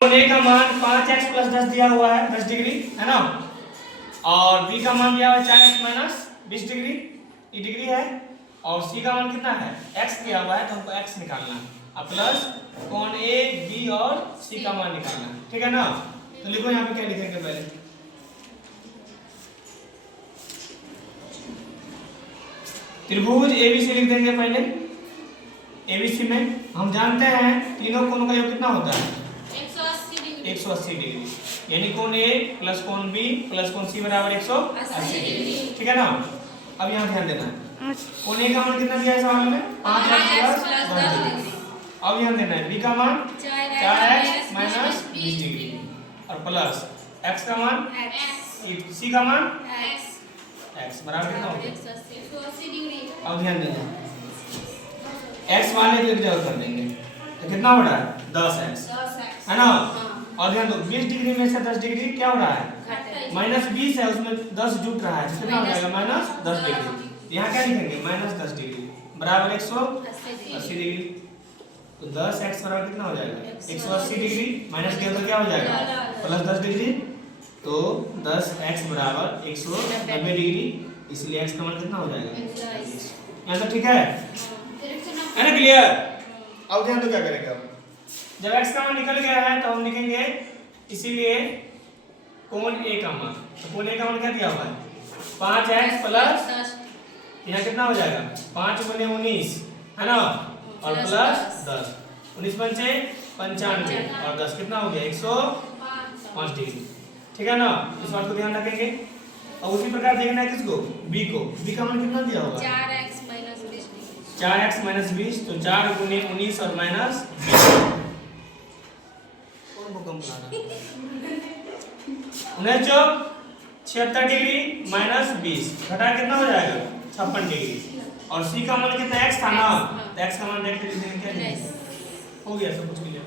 a का मान 5x plus 10 दिया हुआ है 10 डिग्री है ना, और b का मान दिया हुआ है 4x माइनस 20 डिग्री, ये डिग्री है, और c का मान कितना है x दिया हुआ है तो हमको x निकालना है, और प्लस कोण a b और c का मान निकालना है, ठीक है ना। तो लिखो यहाँ पे क्या लिखेंगे पहले, त्रिभुज एबीसी लिख देंगे पहले। एबीसी में हम जानते हैं तीनों कोणों का योग कितना होता है 180 डिग्री, यानी कोण ए प्लस कोण बी प्लस कोण सी बराबर 180 डिग्री, ठीक है ना। अब यहाँ ध्यान देना है कोण ए का मान कितना दिया है सवाल में 5x प्लस 10 डिग्री, अब यहाँ देना है बी का मान 4x माइनस 20 डिग्री और प्लस x का मान सी का मान x बराबर कितना हो गया 180 डिग्री। अब ध्यान देना x वाले को एक जगह कर देंगे तो कितना हो रहा है 10x है ना, और ध्यान दो 20 डिग्री में से 10 डिग्री क्या हो रहा है माइनस 20 है, उसमें 10 जुट रहा है तो कितना हो जाएगा माइनस 10 डिग्री, यहाँ क्या लिखेंगे माइनस 10 डिग्री बराबर 180 डिग्री, तो 10x बराबर कितना हो जाएगा 180 डिग्री माइनस किया तो क्या हो जाएगा प्लस 10 डिग्री, तो 10x बराबर 190 डिग्री, इसलिए x का मान कितना हो जाएगा यहाँ तो ठीक है ना, क्लियर। अब ध्यान दो क्या करेंगे, अब जब x का मान निकल गया है तो हम लिखेंगे इसीलिए कोण a का मान, तो कोण a का मान क्या दिया हुआ है 5x प्लस यहाँ कितना हो जाएगा 5 गुने 19 है ना, और प्लस 10 19 पंचे 95 और 10 कितना हो गया 105 डिग्री, ठीक है ना। इस बात को ध्यान रखेंगे। और उसी प्रकार देखना है किसको b को, b का मान कितना दिया होगा 4x माइनस 20, तो 4 गुने 19 और माइनस 20 कौन को कम बुला रहा 76 डिग्री माइनस 20 घटा कितना हो जाएगा 56 डिग्री, और c का मान कितना x था ना, तो x का मान डायरेक्ट लिख देंगे क्या हो गया सब कुछ क्लियर।